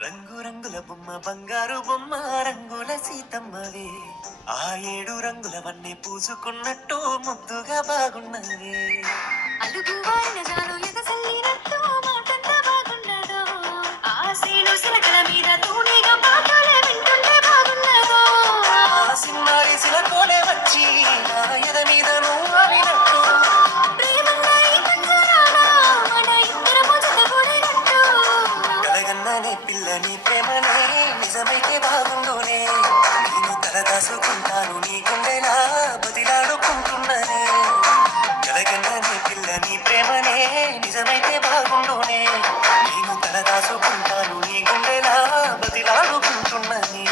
రంగు రంగుల బొమ్మ బంగారు బొమ్మ రంగుల సీతమ్మవే ఆ 7 రంగులవన్నీ పూసుకున్నట్టు ముద్దుగా బాగున్నవే అలుగు వారిన జాను ఎగసల్లినట్టు మాటంత బాగున్నదో ఆ సీను సిలకల మీద తూనీగా పాటలే వింటుంటే బాగున్నదో ఆ సిన్నారి సిలకోలే వచ్చి నా ఎద మీద నువ్వు అవినట్టు ప్రేమన్న ఈ పంజరాన మన ఇద్దరము జతగూడినట్టు కలగన్ననే పిల్లని ప్రేమనే నిజమైతే బాగుండునే నేను తలదాసుకుంటాను నీ గుండెలా బదిలాడుకుంటున్ననే కలగన్ననే పిల్లని ప్రేమనే నిజమైతే బాగుండునే నేను తలదాసుకుంటాను నీ గుండెలా బదిలాడుకుంటున్ననే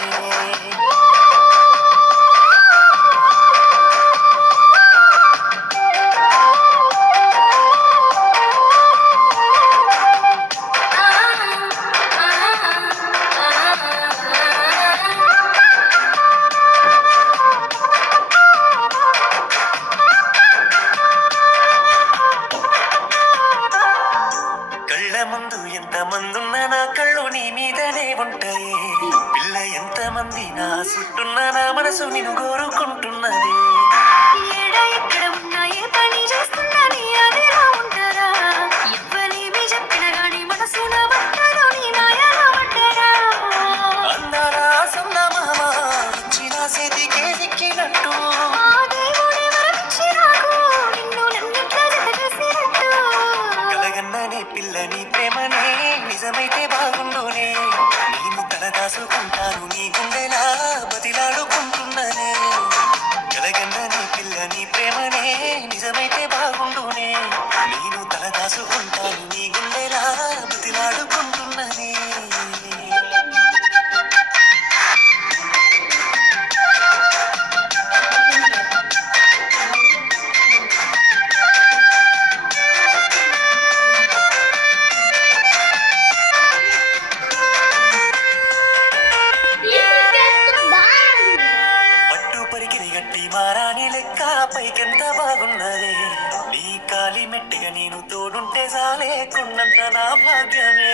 కళ్ళ ముందు ఎంత మందున్నా నా కళ్ళు నీ మీదనే ఉంటాయి పిల్ల ఎంత మంది నా చుట్టున్నా నా మనసు నిన్ను కోరుకుంటున్నది ఏడ ఎక్కడ ఉన్నా ఏ పని చేస్తున్నది అదేలా ఉంటారా ఎవ్వరేమి చెప్పిన గాని మనసున పట్టదో నీ మాయలో పడ్డరా అందాల సందమామ వచ్చి నా చేతికే దిక్కినట్టు ఆ దేవుడే వరమిచ్చి నాకు నిన్ను నన్నిట్లా జతచేసినట్టు కలగన్ననే పిల్లని ప్రేమనే నిజమైతే బాగుండునే నేను తలదాసుకుంటాను నీ గుండెలా బతిలాడుకుంటున్ననే కలగన్ననే పిల్లని ప్రేమనే నిజమైతే బాగుండునే నేను తలదాసుకుంటాను నీ గుండెలా బతిలాడుకుంటున్ననే పట్టు పరికిని గట్టి మారాని లెక్క పైకెంత బాగున్నదే నీ కాలి మెట్టిగా నేను తోడుంటే చాలే కొండంత నా భాగ్యమే